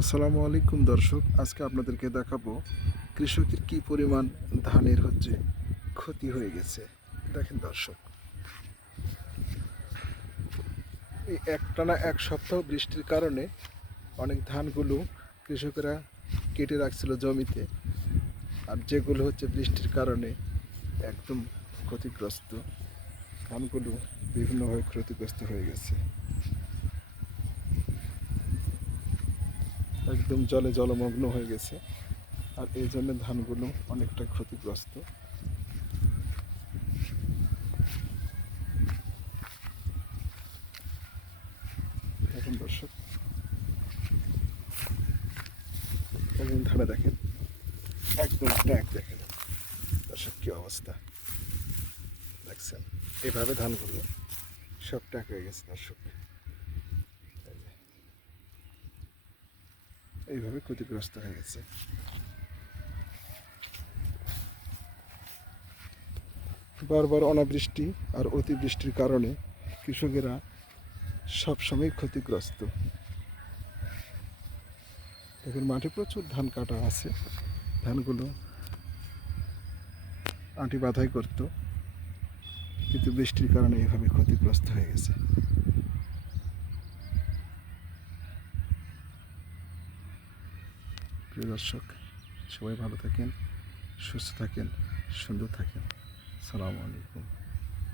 আসসালামু আলাইকুম দর্শক, আজকে আপনাদেরকে দেখাবো কৃষকের কি পরিমাণ ধানের হচ্ছে ক্ষতি হয়ে গেছে। দেখেন দর্শক, এই একটানা এক সপ্তাহ বৃষ্টির কারণে অনেক ধানগুলো কৃষকেরা কেটে রাখছিল জমিতে, আর যেগুলো হচ্ছে বৃষ্টির কারণে একদম ক্ষতিগ্রস্ত ধানগুলো বিভিন্নভাবে ক্ষতিগ্রস্ত হয়ে গেছে। একদম জলে জলমগ্ন হয়ে গেছে। আর এই জন্য ধানগুলো অনেকটা ক্ষতিগ্রস্ত। দেখুন দর্শক একদম ধানে দেখেন? একদম ট্যাগ দেখেন। দর্শক, কি অবস্থা? দেখছেন? এভাবে ধানগুলো সব ট্যাগ হয়ে গেছে দর্শক এই যে। এইভাবে ক্ষতিগ্রস্ত হয়ে গেছে। বারবার অনাবৃষ্টি আর অতিবৃষ্টির কারণে কৃষকেরা সবসময় ক্ষতিগ্রস্ত। দেখুন, মাঠে প্রচুর ধান কাটা আছে। ধানগুলো আঁটি বাধাই করতো। কিন্তু বৃষ্টির কারণে এইভাবে ক্ষতিগ্রস্ত হয়ে গেছে। প্রিয় দর্শক সবাই ভালো থাকেন সুস্থ থাকেন সুন্দর থাকেন। সালামু আলাইকুম।